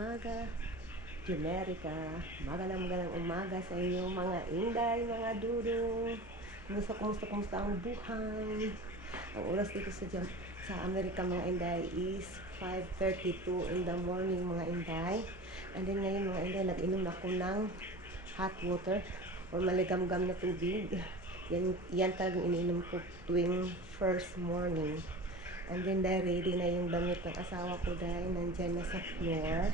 umaga, Jumerica. Magandang umaga sa inyo mga inday, mga dudong. Kumusta ang buhay? Ang oras dito sa Amerika mga inday is 5:32 in the morning mga inday. And then ngayon mga inday, nag-inom ako ng hot water or maligamgam na tubig. Yan talagang iniinom ko tuwing first morning. And then dahil ready na yung damit ng asawa ko dahil nandyan na sa floor.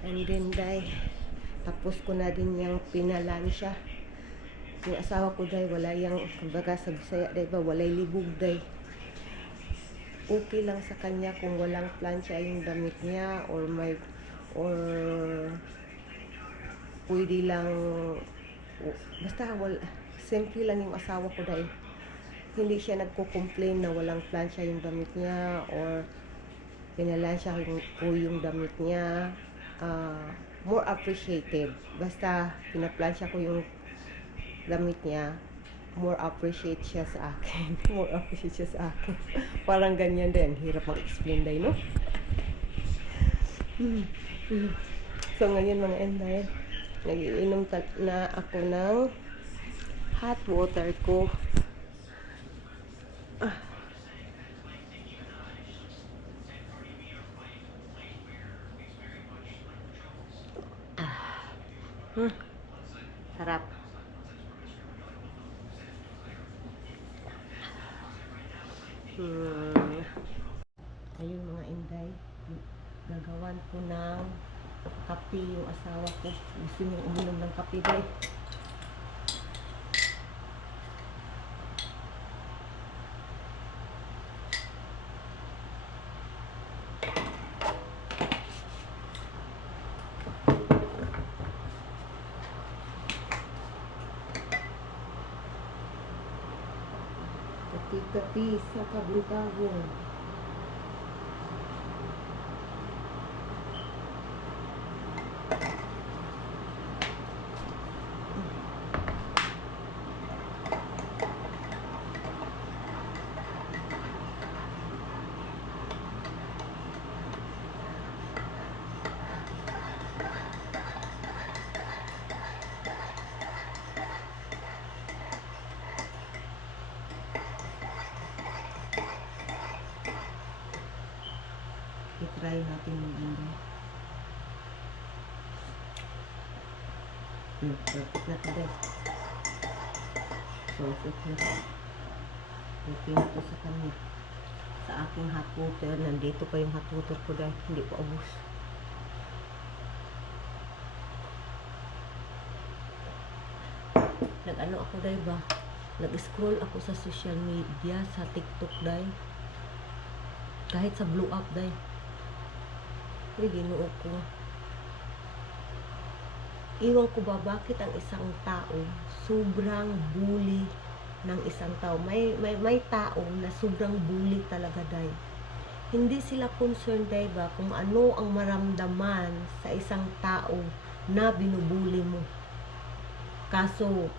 And then dahil tapos ko na din yung pinalansya. Yung asawa ko dahil wala yung, kumbaga sa Bisaya dahil ba, walay libog dahil. Okay lang sa kanya kung walang plansya yung damit niya or pwede lang, basta simple lang yung asawa ko dahil hindi siya nagko-complain na walang plansya yung damit niya or pinalansya ko yung damit niya. More appreciated. Basta pinaplansya ko yung damit niya, more appreciate siya sa akin. More appreciate siya sa akin. Parang ganyan din. Hirap mag-explain dahil, no? So ngayon mga enday, nag-iinom na ako ng hot water ko. Sarap. Ayun mga inday, gagawan ko ng kape yung asawa ko. Gusto niya uminom ng kape dahil. Kape sa kabuntagon. I-try natin mag-inday. Perfect na ito guys. Perfect na. Okay na ito sa kanya. Sa aking hot water. Nandito pa yung hot water ko dahil hindi pa ubos. Nag-ano ako dahil ba? Nag-scroll ako sa social media, sa TikTok dahil. Kahit sa blow up dahil. Uy, ginoo ko. Iwan ko ba bakit ang isang tao sobrang bully ng isang tao. May tao na sobrang bully talaga dahil. Hindi sila concerned dahil ba kung ano ang maramdaman sa isang tao na binubuli mo. Kaso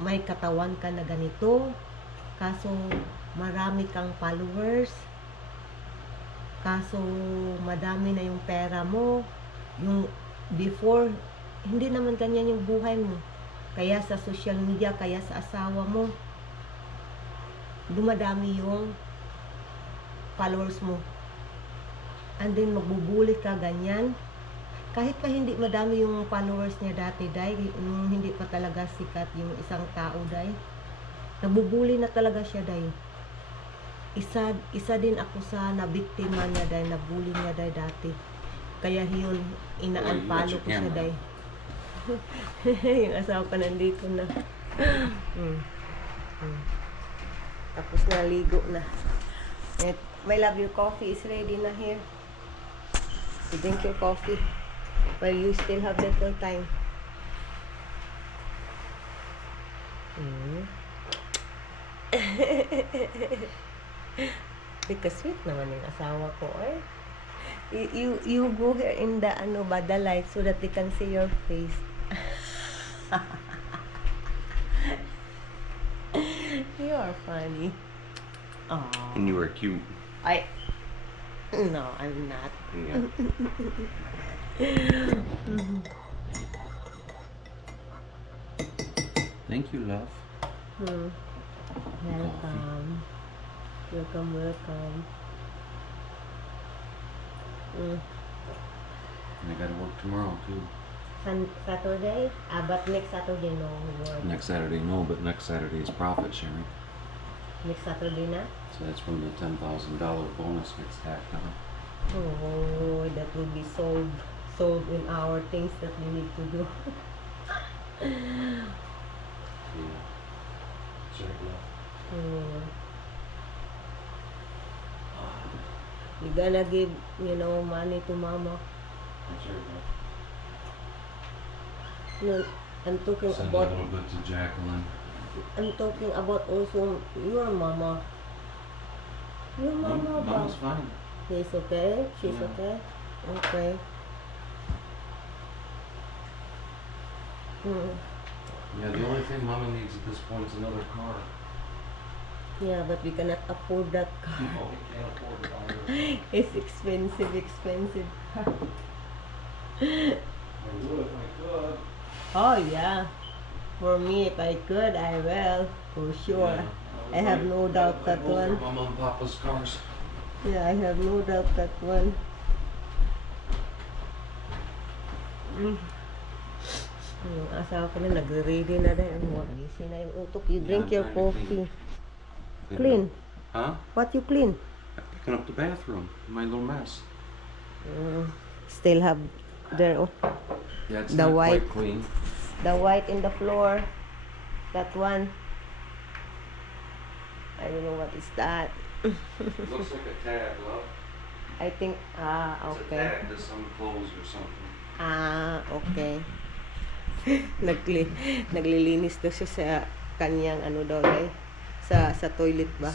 may katawan ka na ganito. Kaso marami kang followers. Kaso madami na yung pera mo. Yung before, hindi naman ganyan yung buhay mo. Kaya sa social media, kaya sa asawa mo, dumadami yung followers mo. And then magbubuli ka ganyan. Kahit pa hindi madami yung followers niya dati, dahil hindi pa talaga sikat yung isang tao dahil. Nabubuli na talaga siya dahil. Isa din ako sa nabiktima niya dahil, nabully niya dahil dati. Kaya yun, ina-unfollow ko siya dahil. Yung asawa pa nandito na. Tapos naligo na. My love, your coffee is ready na here. You drink your coffee while you still have little time. Because sweet naman yung asawa ko eh. You go here in the the light so that they can see your face. You are funny. Aw. And you were cute. No, I'm not. Yeah. Thank you, love. Welcome. Welcome. I gotta work tomorrow too. Saturday? But next Saturday no work. Next Saturday, no, but next Saturday is profit sharing. Next Saturday na? So that's when the $10,000 bonus gets tacked on. Oh, that will be sold in our things that we need to do. Yeah. Check love. You're gonna give, money to mama. That's right, love. No, I'm talking Send a about little bit to Jacqueline. also your mama. Your mama ba? Mama's fine. She's okay? She's Yeah. okay? Okay. Yeah, the only thing Mama needs at this point is another car. Yeah, but we cannot afford that car. Oh, we can't afford it either. It's expensive. I would if I could. Oh yeah. For me, if I could, I will. For sure. Yeah, I have no doubt that both one. are Mama and Papa's cars. Yeah, I have no doubt that one. Yung asawa ko na nagre-ready na din. Ano, gising na yung utok. You drink Yeah, your I'm trying to coffee. Clean. Clean. Huh? What you clean? Picking up the bathroom. My little mess. Still have there, Yeah, it's The not white. quite clean. the white in the floor. That one. I don't know what is that. It looks like a tag, love. I think, It's a okay. tag to some clothes or something. Okay. Naglilinis daw siya sa kanyang ano daw sa toilet ba?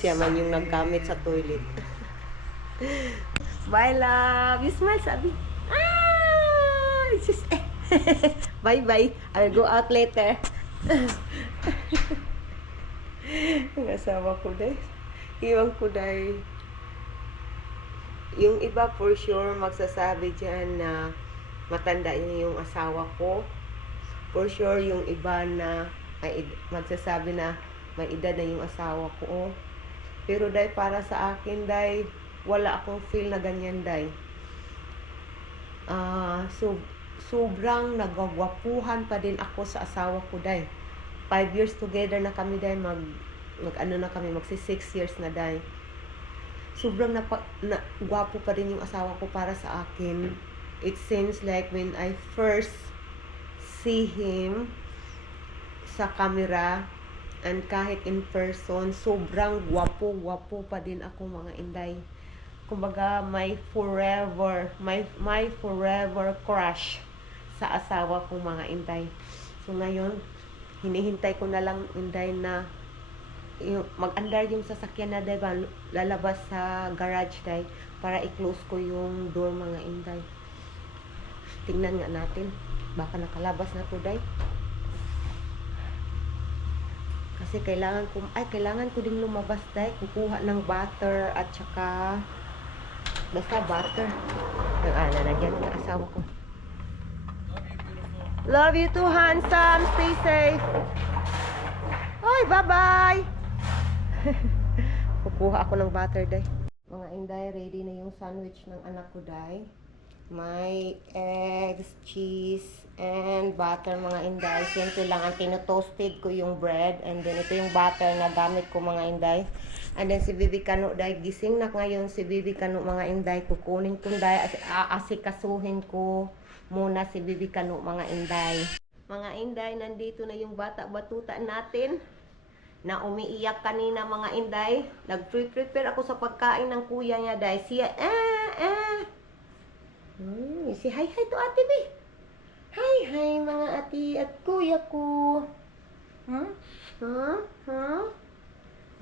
Siya man yung naggamit sa toilet. Bye love. You smile sabi. It's just bye bye. I will go out later. Ang asawa ko day. Iwan ko day. Yung iba for sure magsasabi dyan na matanda niya yung asawa ko. For sure yung iba na magsasabi na may edad na yung asawa ko. Pero day para sa akin day, wala akong feel na ganyan day. Sobrang nagwagwapuhan pa din ako sa asawa ko day. 5 years together na kami day, mag 6 years na day. Sobrang gwapo pa rin yung asawa ko para sa akin. It seems like when I first see him sa camera and kahit in person, sobrang gwapo pa din ako mga inday. Kumbaga, my forever crush sa asawa ko mga inday. So ngayon, hinihintay ko na lang inday na mag-andar yung sasakyan na day ba, lalabas sa garage day para i-close ko yung door mga inday. Tingnan nga natin, baka nakalabas na to day. Kasi kailangan ko ding lumabas day, kukuha ng butter at saka basta butter. Nandiyan na asawa ko. Love you too, handsome. Stay safe. Oy, bye-bye. Kukuha ako ng butter day. Mga inday, ready na yung sandwich ng anak ko day. May eggs, cheese, and butter mga inday. Simple lang ang tinotoasted ko yung bread. And then ito yung butter na gamit ko mga inday. And then si Bibi Kano day, gising na ngayon si Bibi Kano mga inday. Kukunin ko day, aasikasuhin ko muna si Bibi Kano mga inday. Mga inday, nandito na yung bata-batuta natin na umiiyak kanina mga inday. Nag-prepare ako sa pagkain ng kuya niya day. Siya, si hi to ate B. Hi mga ate at kuya ko.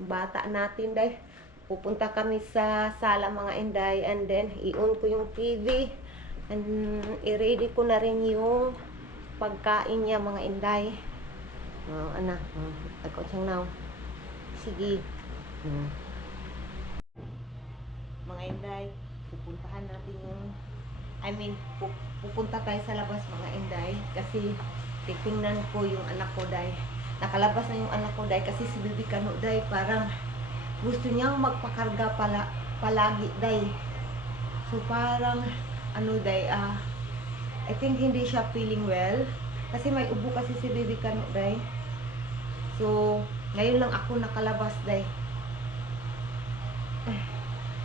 Bata natin day. Pupunta kami sa sala mga inday and then i-on ko yung TV. And i-ready ko na rin yung pagkain niya mga inday. Anak. Ako siyang now. Sige. Mga inday, pupuntahan natin yung pupunta tayo sa labas mga inday kasi titingnan ko yung anak ko day. Nakalabas na yung anak ko day kasi si Bibi Kano day parang gusto niyang magpakarga palagi day. So parang ano day, I think hindi siya feeling well kasi may ubo kasi si Bibi Kano day. So ngayon lang ako nakalabas day.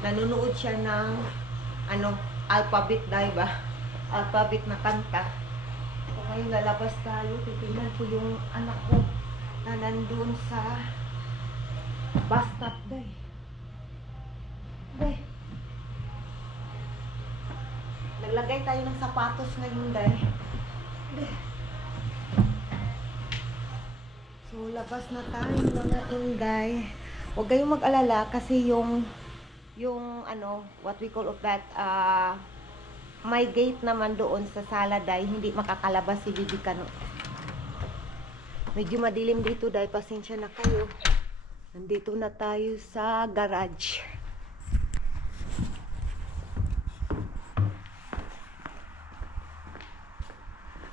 Nanonood siya ng alphabet day ba? Alphabet na kanta. So ngayon lalabas tayo, titingnan ko yung anak ko na nandun sa bus stop day. Day. Naglagay tayo ng sapatos ngayon day. Day. So labas na tayo mga inday. Huwag kayong mag-alala kasi yung what we call of that, may gate naman doon sa sala day, hindi makakalabas si Bibi Kano. Medyo madilim dito day, pasensya na kayo. Nandito na tayo sa garage.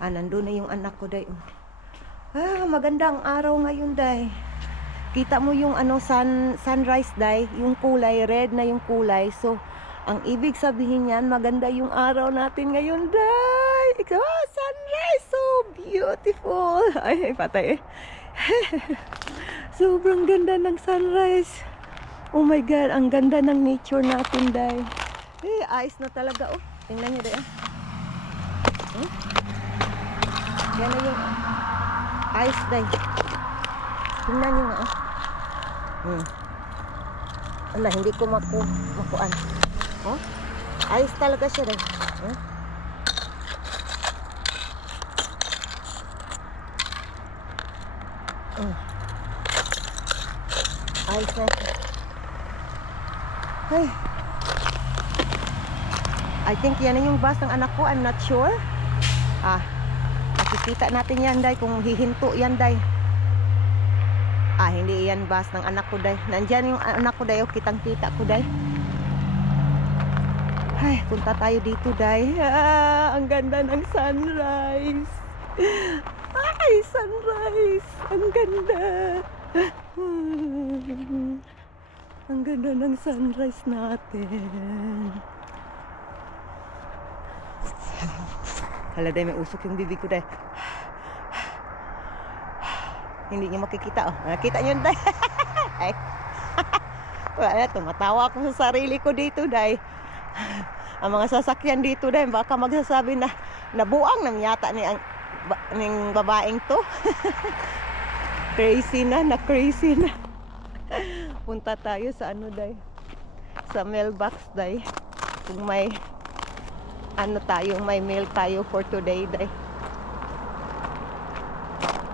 Nandun na yung anak ko day. Maganda ang araw ngayon day. Kita mo yung sunrise day, yung kulay, red na yung kulay. So, ang ibig sabihin yan, maganda yung araw natin ngayon day. Sunrise, so beautiful. Ay, patay eh. Sobrang ganda ng sunrise. Oh my God, ang ganda ng nature natin day. Ayos na talaga oh. Tingnan nyo day Yan na yung ayos day. Tingnan nyo nga Ala, hindi ko makuan. Ayos talaga siya day. Ayos na siya. Ay. I think yan na yung bus ng anak ko. I'm not sure. Makikita natin yan day kung hihinto yan day. Hindi yan bus ng anak ko day. Nandyan yung anak ko day. Kitang kita ko day. Ay, punta tayo dito day. Ang ganda ng sunrise. Ay, sunrise. Ang ganda. Ang ganda ng sunrise natin. Hala day, may usok yung bibig ko day. Hindi niyo makikita nakita niyo day. Ay. Wala, tumatawa ako sa sarili ko dito day. Ang mga sasakyan dito day baka magsasabi na nabuang na yata ng babaeng to. Crazy na crazy na. Punta tayo sa day, sa mailbox day. Kung may may mail tayo for today day.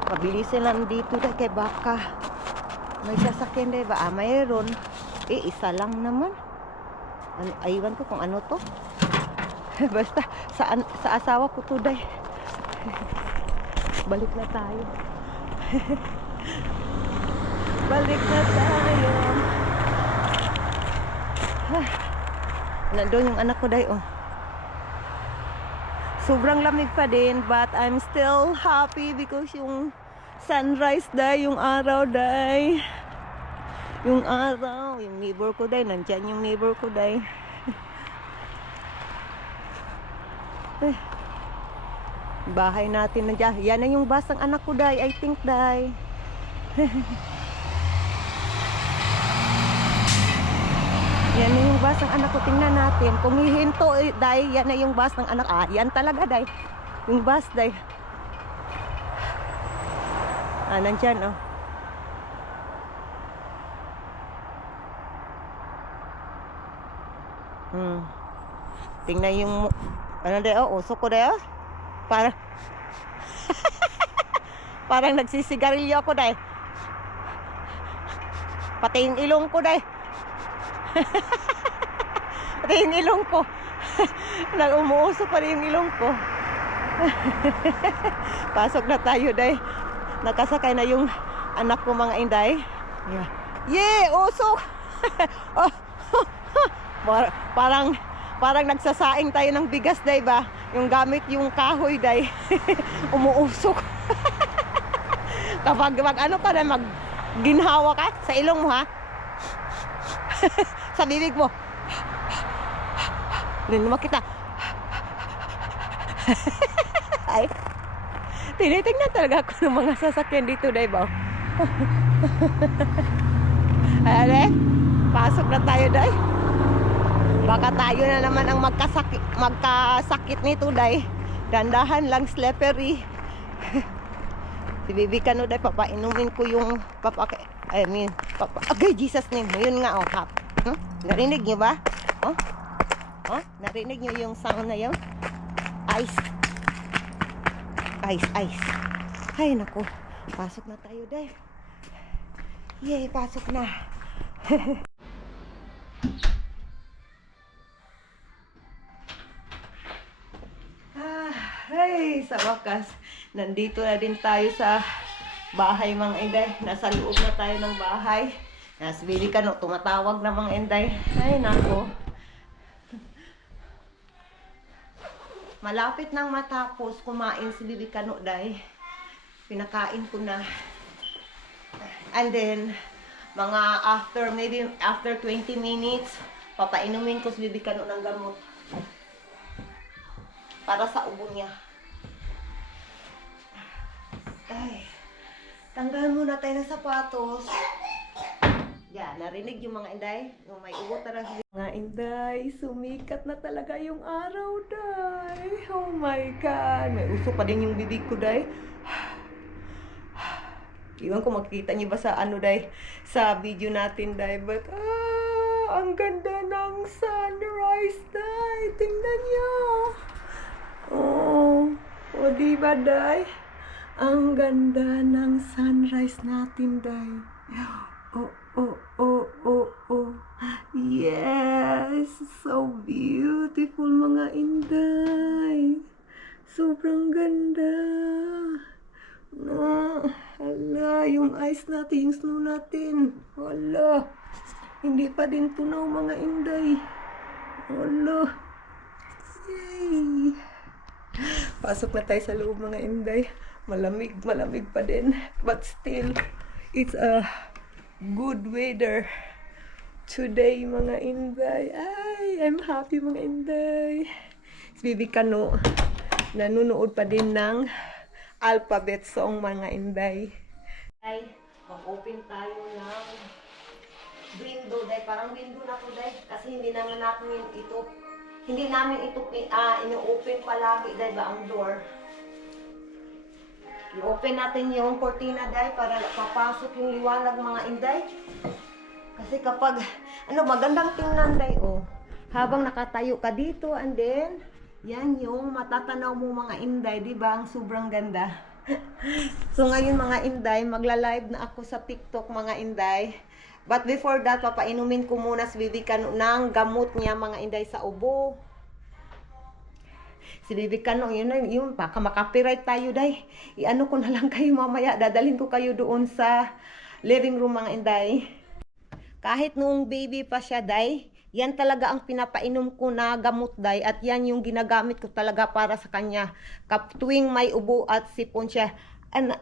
Pabilisin lang dito day kay baka may sasakyan day ba? Mayroon. Isa lang naman. Aywan ko kung ano to. Basta sa asawa ko to day. Balik na tayo. Balik na tayo. Nandun yung anak ko day Sobrang lamig pa din, but I'm still happy because yung sunrise day, yung araw day. Yung araw, yung neighbor ko day, nandyan yung neighbor ko day. Bahay natin nandiyan. Yan na yung bus ng anak ko day, I think day. Yan na yung bus ng anak ko. Tingnan natin. Kung hihinto, day, yan na yung bus ng anak. Yan talaga, day. Yung bus, day. Nandyan, Tingnan yung, day, usok ko, day, parang nagsisigarilyo ako, day. Pati yung ilong ko, day. Pati yung ilong ko. Nag-umuusok pa rin yung ilong ko. Pasok na tayo day. Nakasakay na yung anak ko mga inday. Yeah. Usok! Oh, parang nagsasaing tayo ng bigas, day ba? Yung gamit yung kahoy, day. Umuusok. Kapag ano ka na, ginhawa ka sa ilong mo, ha? Sa bibig mo. Linamak kita. Ay, tinitingnan talaga ako ng mga sasakyan dito, day ba? Ayan, pasok na tayo, day. Baka tayo na naman ang magkasakit nito, day. Dandahan lang, slippery. Si Bibi Kano, day, papainumin ko yung okay, Jesus name. Yun nga, oh, hap. Narinig nyo ba? Oh? Oh? Narinig nyo yung sound na yun? Ice. Ice, ice. Ay, naku. Pasok na tayo, day. Yay, pasok na. Ay, sa wakas, nandito na din tayo sa bahay, mga inday. Nasa loob na tayo ng bahay. Si Bibi Kano, tumatawag na, mga inday. Ay, nako. Malapit nang matapos kumain si Bibi Kano, day. Pinakain ko na. And then, maybe after 20 minutes, papainumin ko si Bibi Kano ng gamot. Para sa ubo niya. Ay, tanggalan muna tayo ng sapatos. Yan, narinig yung mga inday. Yung may ubo talaga. Mga inday, sumikat na talaga yung araw, day. Oh my God. May usok pa din yung bibig ko, day. Iwan ko makikita niyo ba sa ano, day, sa video natin, day. But ang ganda ng sunrise, day. Tingnan niyo. Oh, diba, day? Ang ganda ng sunrise natin, day. Oh. Yes, so beautiful, mga inday. Sobrang ganda. Hala, yung ice natin, yung snow natin. Hala, hindi pa din tunaw, mga inday. Hala. Yay. Pasok na tayo sa loob, mga inday. Malamig pa din. But still, it's a good weather today, mga inday. Ay, I'm happy, mga inday. Si Bibi Kano, nanonood pa din ng alphabet song, mga inday. Ay, mag-open tayo ng window, day. Parang window na to, day. Kasi hindi namin ito ino-open palagi, day, ba ang door. I-open natin yung cortina, day, para papasok yung liwanag, mga inday. Kasi kapag, magandang tingnan, day, oh. Habang nakatayo ka dito, and then, yan yung matatanaw mo, mga inday, di ba? Ang sobrang ganda. So ngayon, mga inday, magla-live na ako sa TikTok, mga inday. But before that, papainumin ko muna si Bibi Kano ng gamot niya, mga inday, sa ubo. Si Bibi Kano, yun, baka makapiright tayo, day. I-ano ko na lang kayo mamaya, dadalhin ko kayo doon sa living room, mga inday. Kahit noong baby pa siya, day, yan talaga ang pinapainom ko na gamot, day. At yan yung ginagamit ko talaga para sa kanya. Tuwing may ubo at sipon siya. And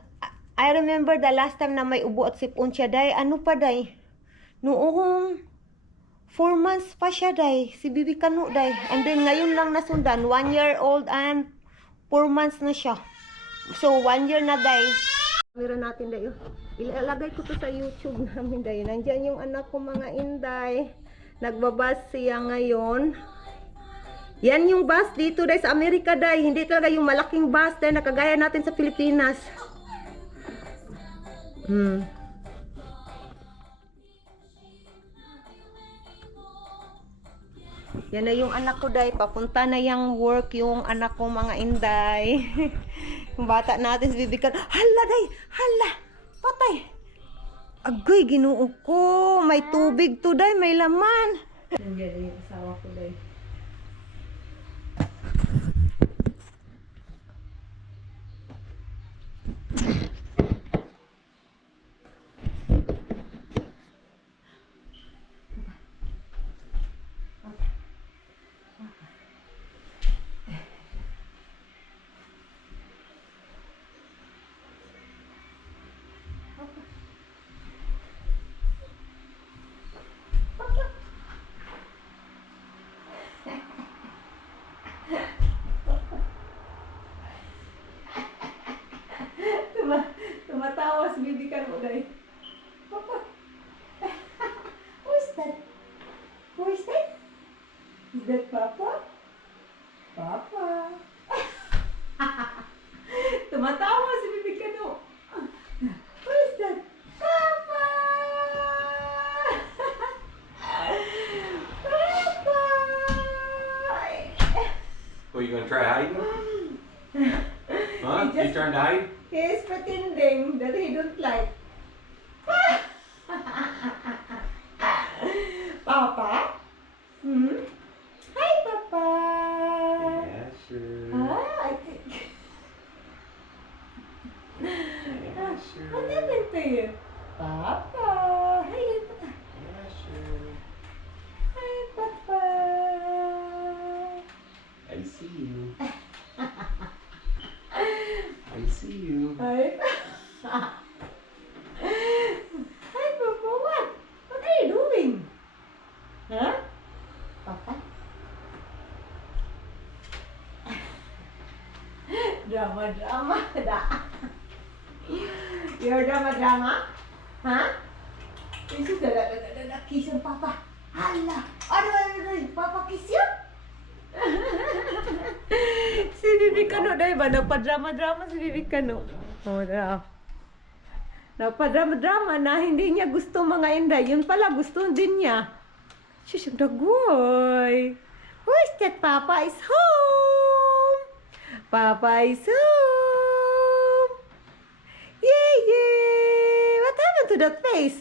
I remember the last time na may ubo at sipon siya, day. Ano pa, day? Noong 4 months pa siya, day. Si Bibi Kano, day. And then ngayon lang nasundan. 1 year old and 4 months na siya. So 1 year na, day. Meron natin, day. Ilalagay ko to sa YouTube namin, day. Nandyan yung anak ko, mga inday. Nagbabas siya ngayon. Yan yung bus dito, day, sa Amerika, day. Hindi talaga yung malaking bus, day, na kagaya natin sa Pilipinas. Yan na yung anak ko, day. Papunta na yung work yung anak ko, mga inday. Yung bata natin, si Bibi Kano. Hala, day! Hala! Patay! Agoy, Ginoo ko. May tubig to, day. May laman. Nandiyan yung asawa ko, day. You trying to hide? He is pretending that he don't like. Papa? Hmm? Hi, Papa. Yeah, sure. Ah, I think. Yeah, sure. What happened to you? Papa. Hi, Papa. Yeah, sure. Hi, Papa. I see you. I see you. Hi. Hi, Papa. What? What are you doing? Huh? Papa? Drama. Da. You're drama? Huh? This is the kiss of Papa. Hala. Ano, Papa kiss you? Si Bibi Kano dahil ba? Nagpa-drama si Bibi Kano. Oh, na. Nagpa-drama na hindi niya gusto mga inday. Yun pala gusto din niya. Shush, ang dagoy. Who's that? Papa is home. Papa is home. Yay! What happened to that face?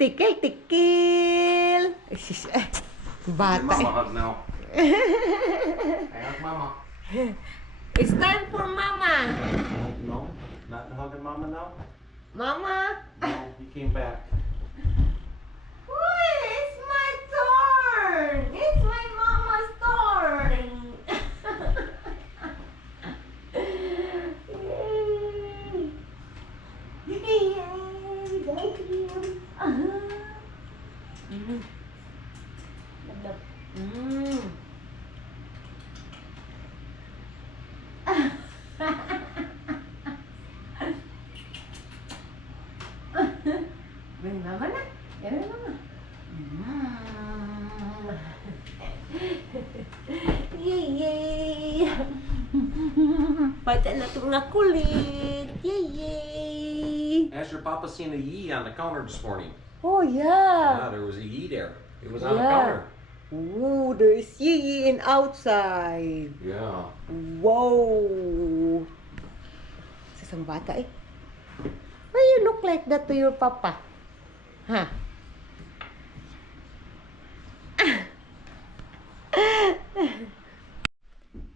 Tikil. Bata. Mama hug now. Hey, hug Mama. It's time for Mama. No? Not hugging Mama now? Mama. No, he came back. Wait, it's my turn. It's my mama's turn. Yay! Thank you. Love. Bring mama na. Yan na mama. Yay! Bata na ito nga kulit. Yay! Asher, Papa seen a yee on the counter this morning. Oh, yeah. Yeah, there was a yee there. It was on the Yeah. counter. Ooh, there is yee in outside. Yeah. Wow! Sa isang bata eh. Why you look like that to your papa? Ha?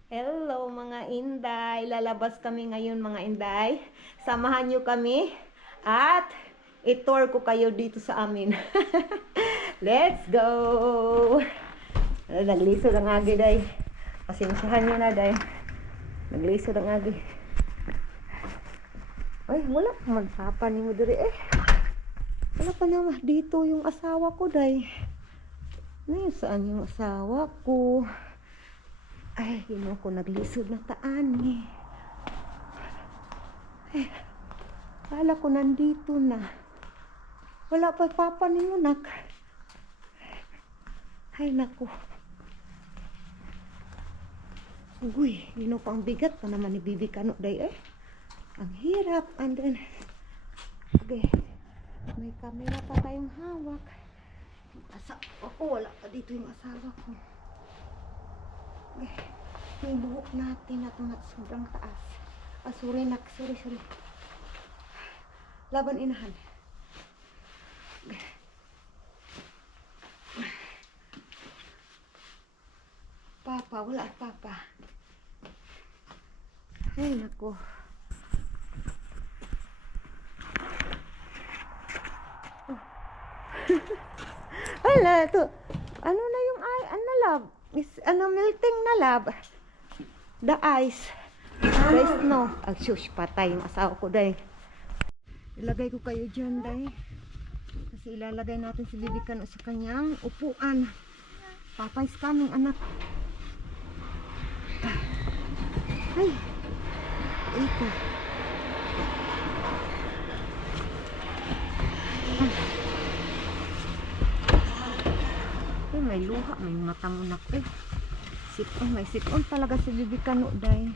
Hello mga inday. Lalabas kami ngayon mga inday. Samahan nyo kami at i-tour ko kayo dito sa amin. Let's go! Nagliso ng agi day. Pasensyahan nyo na day. Nagliso ng agi. Ay, wala pa magpapa ni mo diri eh. Wala pa naman dito yung asawa ko day. Ngayon saan yung asawa ko? Ay, ginawa ko naglisod na taan eh. Ay, kala ko nandito na. Wala pa papa ni mo nak. Ay, naku. Uy, ginawa ko ang bigat pa naman ni Bibi Kano day eh. Ang hirap. And then, okay. May camera pa tayong hawak. Wala pa dito yung asawa ko. Okay. Yung buhok natin at mga sobrang taas. Ah, sorry nak. Sorry. Laban inahan. Okay. Papa, wala papa. Ay, naku. Wala to. Ano na yung lab? Is melting na lab. The ice. The snow. Shush, patay yung asawa ko day. Ilagay ko kayo dyan day. Kasi ilalagay natin si Bibi Kano sa kanyang upuan. Papa is coming, anak. Ay. Ito. May luha, may mata mo nak eh. Sipon, may sipon talaga si Bibi Kano day.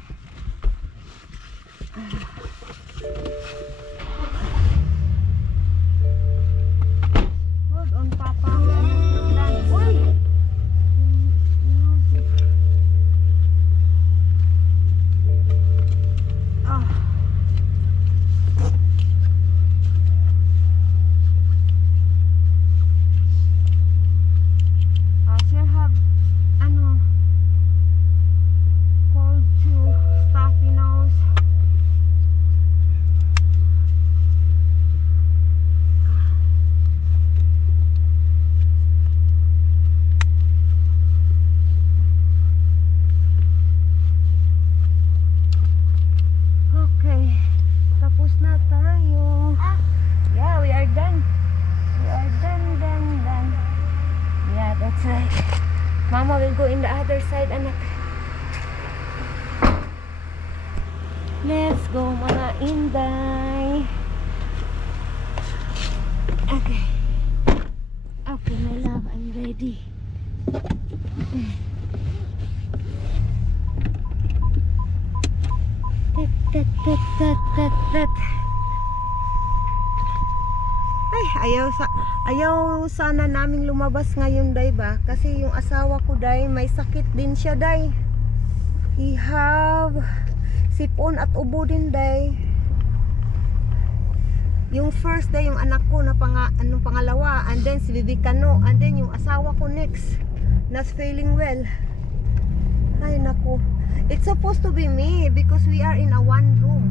Hold on, Papa. Uy! Let's go mga inday. Okay. Okay, my love, I'm ready. Tat. Ay, ayaw sana naming lumabas ngayon, day ba? Kasi yung asawa ko, day, may sakit din siya, day. He have sipon at ubo din, day. Yung first day, yung anak ko na pangalawa, and then si Bibikano, and then yung asawa ko next, not feeling well. Ay, naku. It's supposed to be me because we are in a one room.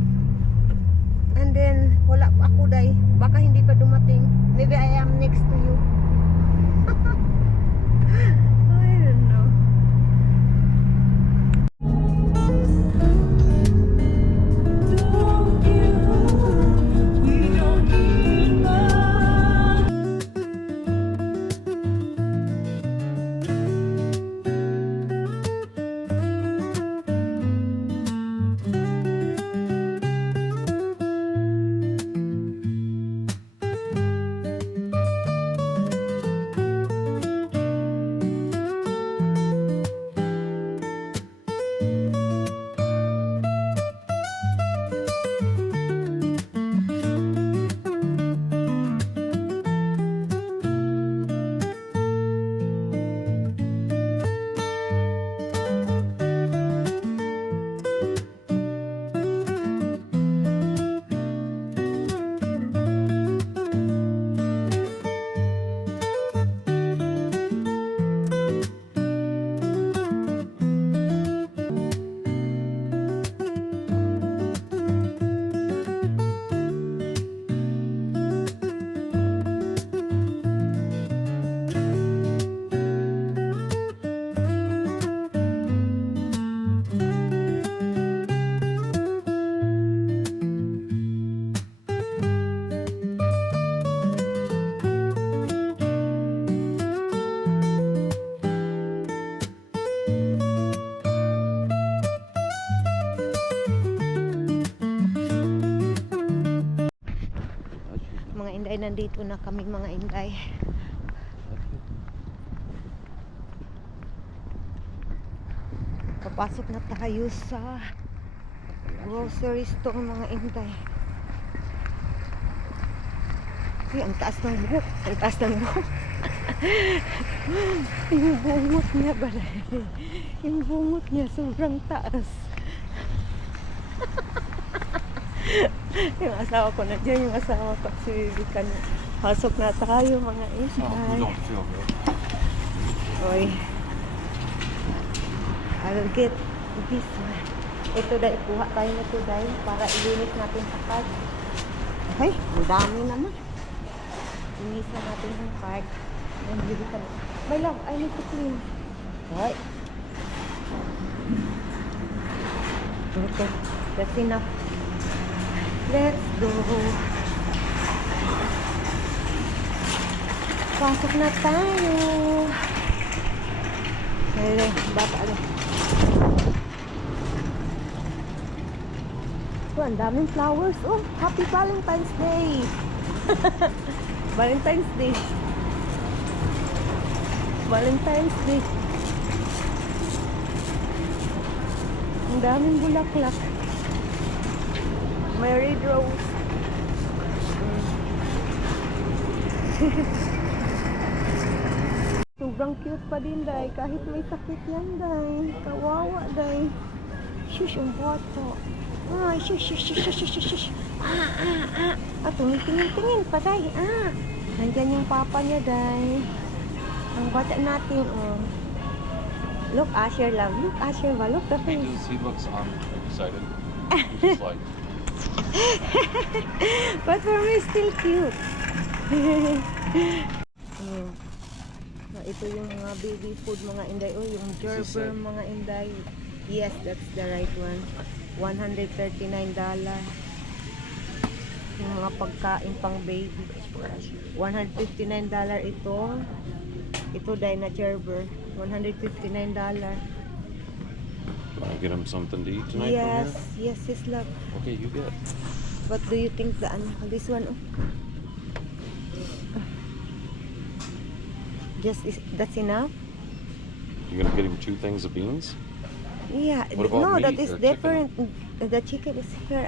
And then, wala ako, day. Baka hindi pa dumating. Maybe I am next to you. I don't know. Mga inday, nandito na kami mga inday. Papasok na tayo sa grocery store mga inday. Ay, ang taas ng buhok. Ang taas ng buhok. Yung bungot niya balay. Yung bungot niya sobrang taas. Yung asawa ko na dyan, yung asawa ko si Vivikan. Pasok na tayo mga inday. Oy, I will get this one. Ito dahil, kuha tayo nito dahil para ilinis natin sa card. Okay, ang dami naman. Ilinis na natin yung card. And Vivikan, my love, I need to clean. Okay. Okay, that's enough. Let's go. Pasok na tayo. Hello, bata ano. Oh, ang daming flowers. Oh, happy Valentine's Day. Valentine's Day. Valentine's Day. Ang daming bulaklak. May red rose. Sobrang cute pa din, day. Kahit may sakit yan, day. Kawawa, day. Shush, ang bata. Ay, shush, shush, shush, shush, shush, shush. Tumitingin-tingin pa, day. Nandyan yung papa niya, day. Ang bata natin, oh. Look, Asher, love. Look, Asher, ba? Look, the face. He looks excited. He's just like, But for me, still cute. Ito yung mga baby food mga inday. Oh, yung Gerber mga inday. Yes, that's the right one. $139. Yung mga pagkain pang baby. $159 ito. Ito dahil na Gerber. $159. Want to get him something to eat tonight Yes, from yes, yes, love. here? Okay, you get. What do you think the this one? Oh. Just that's enough? You're gonna get him 2 things of beans? Yeah. What about No, that meat is or chicken? different. The chicken is here.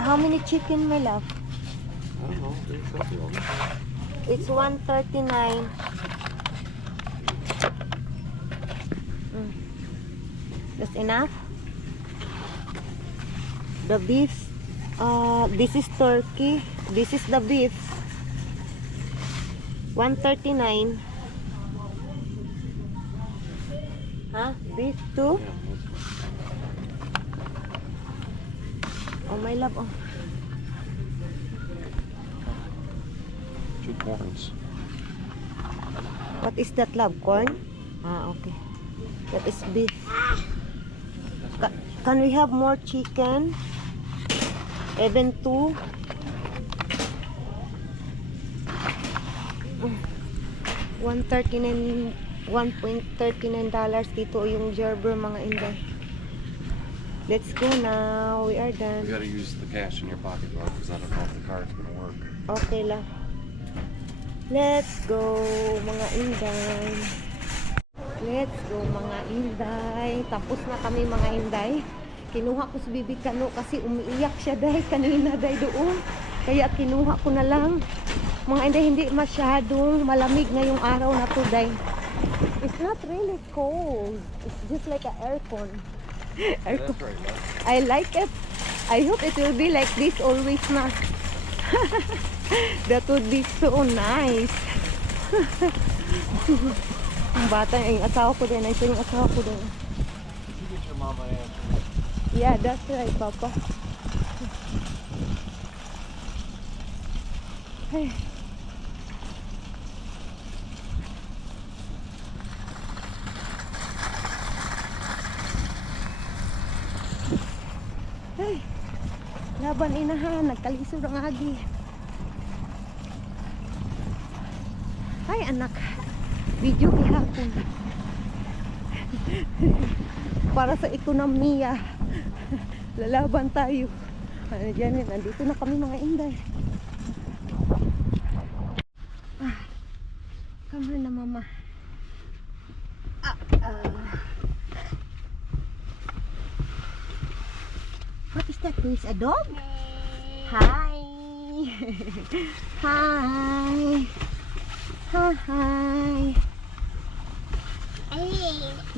How many chicken, my love? I don't know. There's a couple of them. It's 139. That's enough. The beef. This is turkey. This is the beef. 139. Huh? Beef too? Yeah, Oh, my love. Oh. 2 corns. What is that, love? Corn? Ah, okay. That is beef. Can we have more chicken? Even 2? 139, $1.39 dito yung gerber, mga inday. Let's go now. We are We done. gotta use the cash in your pocket, though, because I don't know if the card's gonna work. Okay lang. Let's go, mga inday. Let's go, mga inday. Tapos na kami, mga inday. Kinuha ko si Bibi Kano kasi umiiyak siya dahil kanina dahil doon. Kaya kinuha ko na lang. Mga inday, hindi masyadong malamig ngayong araw na to, dahil it's not really cold. It's just like an aircon. Aircon. That's right, love. I like it. I hope it will be like this always na. That would be so nice. Ang bata, yung asawa ko din. Ito yung asawa ko din. You get your mama answer. Yeah, that's right, Papa. Ay. Ay. Laban inahan, nagkalisod ang agi. Ay, anak. Video gihapon. Para sa ekonomiya. Lalaban tayo. Ano dyan, nandito na kami, mga inday. Ah, come here na, mama. What is that? Who is a dog? Hi. Hi. Hi. Hi.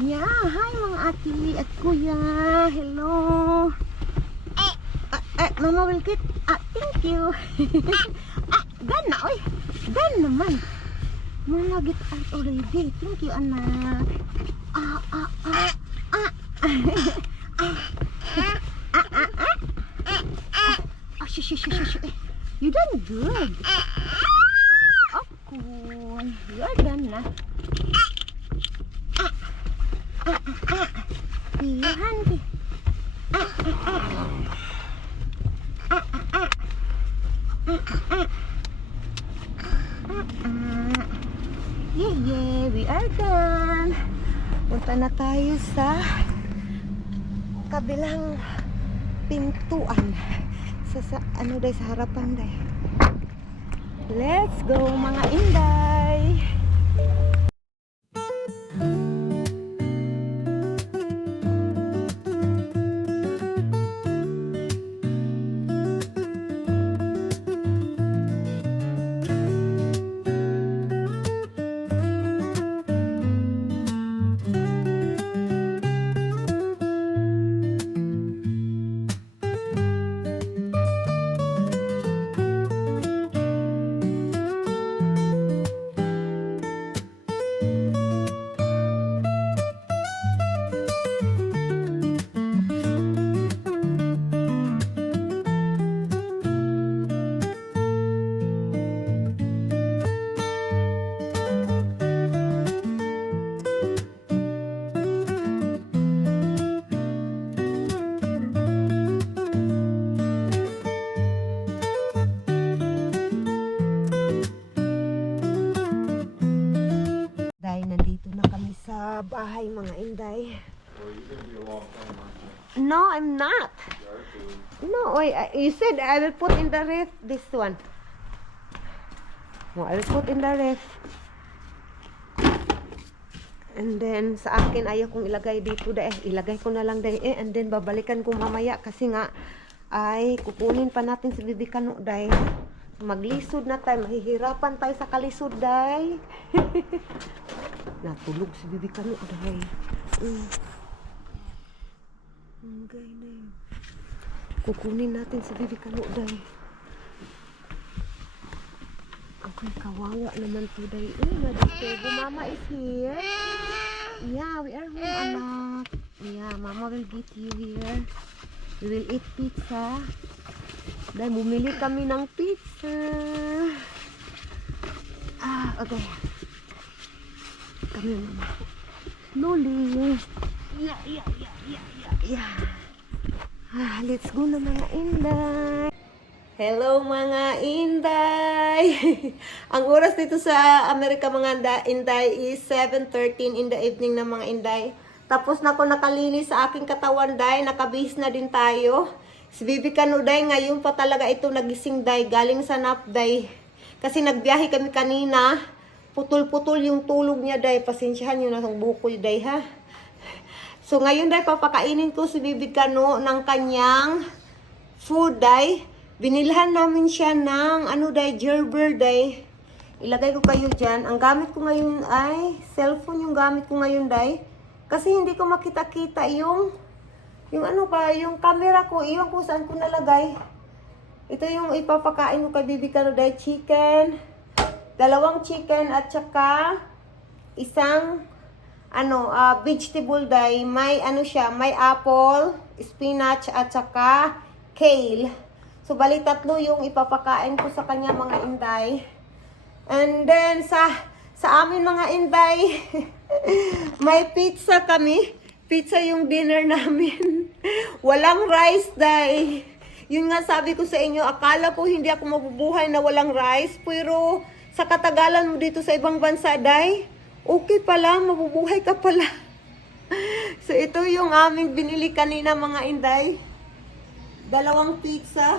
Yeah, hi mga ate at kuya. Hello. Mama will get. Thank you. Gan na, oy. Gan naman. Mama get out already. Thank you, anak. Shush. You done good. Okay. You are done na. Your handy. Yeah, we are done. Punta na tayo sa kabilang pintuan. Sa ano dahil sa harapan dahil. Let's go, mga inday. No, I'm not. No, wait, you said I will put in the ref this one. No, I will put in the ref. And then sa akin ayaw kong ilagay dito dahil ilagay ko na lang dahil and then babalikan ko mamaya kasi nga ay kukunin pa natin si Bibi Kano dahil maglisod na tayo, mahihirapan tayo sa kalisod dahil. Natulog si Bibi Kano dahil. Okay na yun. Kukunin natin si Bibi Kano dahil. Okay, kawawa naman to dahil. Nadisturbo. Mama is here. Yeah, we are home, anak. Yeah, Mama will get you here. We will eat pizza. Dahil bumili kami ng pizza. Okay. Kami, Mama. Loli. Yeah. Let's go na mga inday. Hello mga inday. Ang oras dito sa Amerika mga inday is 7:13 in the evening na mga inday. Tapos na ako nakalinis sa aking katawan day, nakabihis na din tayo. Si Bibi Kano day, ngayon pa talaga ito nagising day, galing sa nap day. Kasi nagbiyahe kami kanina, putol-putol yung tulog niya day. Pasensyahan nyo na ang buhok ko day ha. So ngayon day, papakainin ko si Bibi Kano ng kanyang food day. Binilhan namin siya ng Gerber day. Ilagay ko kayo dyan. Ang gamit ko ngayon ay cellphone yung gamit ko ngayon day. Kasi hindi ko makita-kita yung camera ko. Iwan ko saan ko nalagay. Ito yung ipapakain ko kay Bibi Kano day. Chicken. 2 chicken at saka isang vegetable day. May may apple, spinach at saka kale. So, bali 3 yung ipapakain ko sa kanya mga inday. And then, sa amin mga inday, may pizza kami. Pizza yung dinner namin. Walang rice, day. Yun nga sabi ko sa inyo, akala ko hindi ako mabubuhay na walang rice. Pero, sa katagalan mo dito sa ibang bansa, day, okay pala, mabubuhay ka pala. So, ito yung aming binili kanina mga inday. 2 pizza.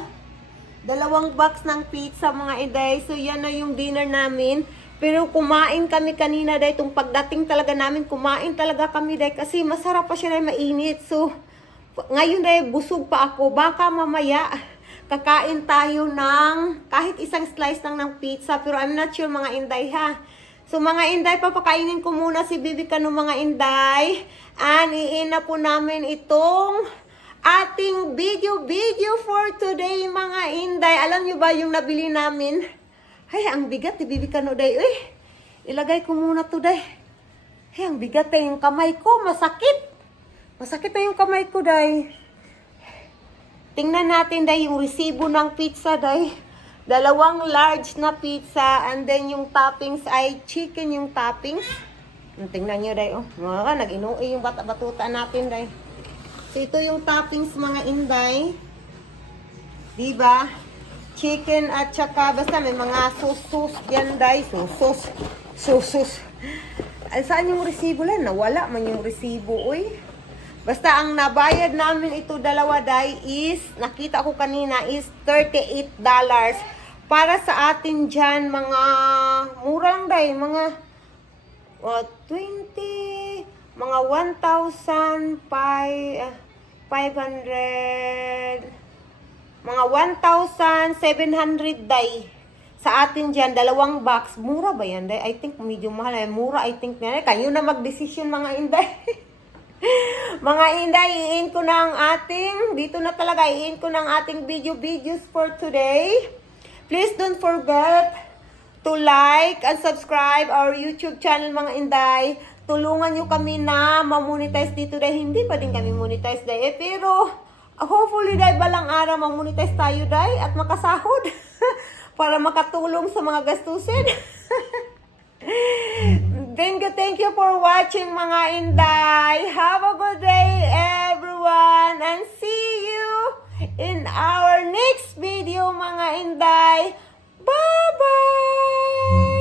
2 box ng pizza mga inday. So yan na yung dinner namin. Pero kumain kami kanina day. Itong pagdating talaga namin, kumain talaga kami day. Kasi masarap pa siya day, mainit. So ngayon day, busog pa ako. Baka mamaya kakain tayo ng kahit isang slice lang ng pizza. Pero I'm not sure mga inday ha. So mga inday, papakainin ko muna si Bibi Kano mga inday. And iina po namin itong ating video for today mga inday. Alam nyo ba yung nabili namin? Ay, ang bigat ni Bibi Kano day. Uy, ilagay ko muna to day. Ay, ang bigat na yung kamay ko. Masakit. Masakit na yung kamay ko day. Tingnan natin day yung resibo ng pizza day. 2 large na pizza. And then yung toppings ay chicken yung toppings. Tingnan nyo day. Oh, nag-inuwi yung bata-batuta natin day. So, ito yung toppings mga inday. Diba? Chicken at saka, basta may mga sauce dyan, day. Sauce. Saan yung resibo lang? Nawala man yung resibo, uy. Basta, ang nabayad namin ito 2, day, is, nakita ko kanina, is $38. Para sa atin dyan, mga, mura lang, day, mga, 1,500, mga 1,700 day. Sa atin dyan, 2 box. Mura ba yan day? I think medyo mahal. Mura, I think na. Kayo na mag-decision mga inday. Mga inday, iin ko na ang ating, dito na talaga, iin ko na ang ating videos for today. Please don't forget to like and subscribe our YouTube channel mga inday. Tulungan nyo kami na ma-monetize dito dahil hindi pa din kami monetize dahil. Pero hopefully dahil balang araw ma-monetize tayo dahil at makasahod para makatulong sa mga gastusin. Thank you for watching mga inday. Have a good day everyone and see you in our next video mga inday. Bye-bye!